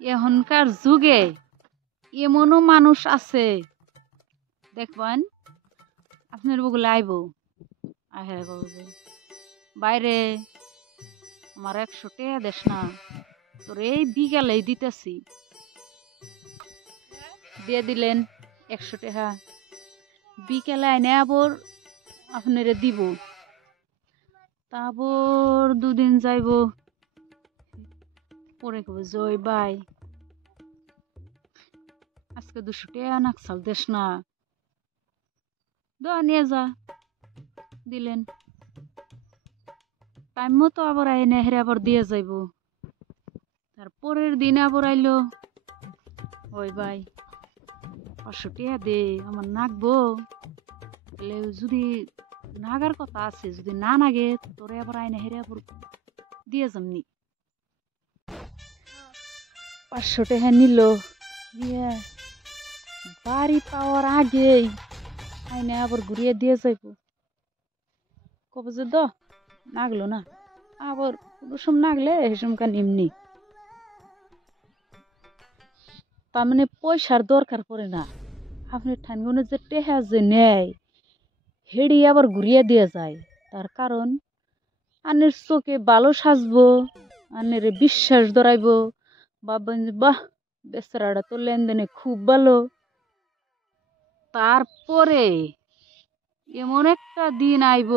এখনকার যুগে এমনও মানুষ আছে দেখবেন আপনার বগুলো আইব আহে বলবে বাইরে আমার 100 টাকা দেশ না তোর এই বিকালেই দিতেছি দিয়ে দিলেন 100 টাকা বিকেলে আইনে আবার আপনারে দিব তারপর দুদিন যাইব পরে কবে জয় ভাই আজকে 200 টাকা নাকসাল দেশ না নিয়ে যা দিলেন টাইম মতো আবার আইনে হেরে আবার দিয়ে যাইব তারপরের দিন আবার আইলো ওই ভাই 500 টাকা দে আমার নাকবো যদি নাগার কথা আছে যদি না নাগে তোরে আবার আইনে হেরে আবার দিয়ে যামনি 500 টাকা নিল বাড়ি পাওয়ার আগেই আইনে আবার ঘুরিয়ে দিয়ে যাইব কবে যে নাগলো না আবার কুসুম নাগলে হেসুমকা নিমনি তার মানে পয়সার দরকার পড়ে না আপনি ঠানগুনে যে টেহা যে নেয় হেড়ি আবার ঘুরিয়ে দিয়ে যায় তার কারণ আনের চোখে ভালো সাজবো আনের বিশ্বাস ধরাইব ভাববেন যে বাহ বেচারাটা তো লেনদেনে খুব ভালো তারপরে এমন একটা দিন আইব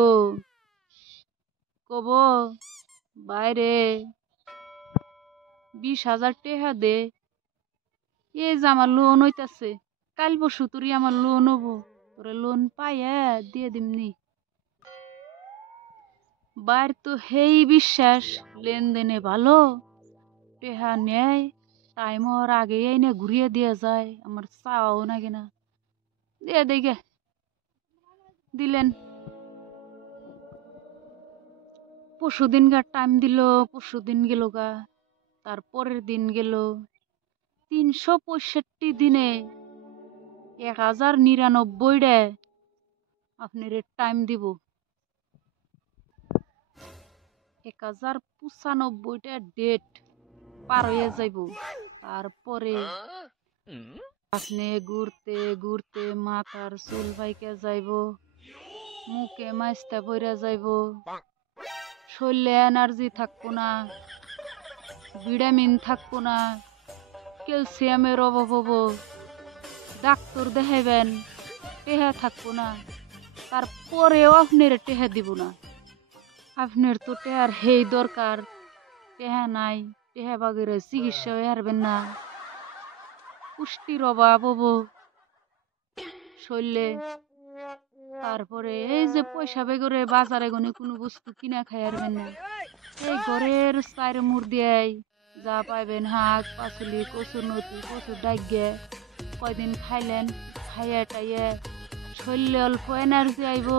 কব বাইরে 20,000 টাকা দে এই যে আমার লোন হইতাছে কাল পরশু তোরই আমার লোন হবো তোরে লোন পাইয়া দিয়ে দিমনি বাইর তো হেই বিশ্বাস লেনদেনে ভালো টেহা নেয় টাইম হওয়ার আগে এনে ঘুরিয়ে দিয়ে যায় আমার চাওয়াও নাকি না দিয়ে দেখে দিলেন পরশুদিনকার টাইম দিল পরশুদিন গেল গা তারপরের দিন গেল 365 দিনে 1099টা আপনার টাইম দিব 1095টা ডেট পার হয়ে যাইব তারপরে আপনি ঘুরতে ঘুরতে মাথার চুল পাইকে যাইব মুখে মাইস্তা পইরা যাইব শরীরে এনার্জি থাকবো না ভিটামিন থাকবো না ক্যালসিয়ামের অভাব হবো ডাক্তার দেখাইবেন টেহা থাকবো না তারপরেও আপনার টেহা দিব না আপনার তো টেহার হেই দরকার টেহা নাই টেহা বাগের চিকিৎসা হয়ে হারবেন না পুষ্টির অভাব হবো শরীরে তারপরে এই যে পয়সা বেগরে বাজারে গনে কোনো বস্তু কিনা খাই হারবেন না এই ঘরের চার মুড় দিয়ে যা পাইবেন শাক পাচলি কচুর নতি কচুর ডাইগে কয়দিন খাইলেন খাইয়া টাইয়া শরীরে অল্প এনার্জি আইব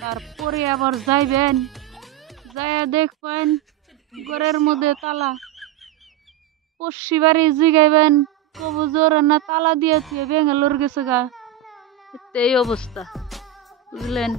তারপরে আবার যাইবেন যাইয়া দেখবেন ঘরের মধ্যে তালা পশ্চিম বাড়ি জিগাইবেন কবুজোর না তালা দিয়ে তুই বেঙ্গালোর গেছে গা এই অবস্থা বুঝলেন।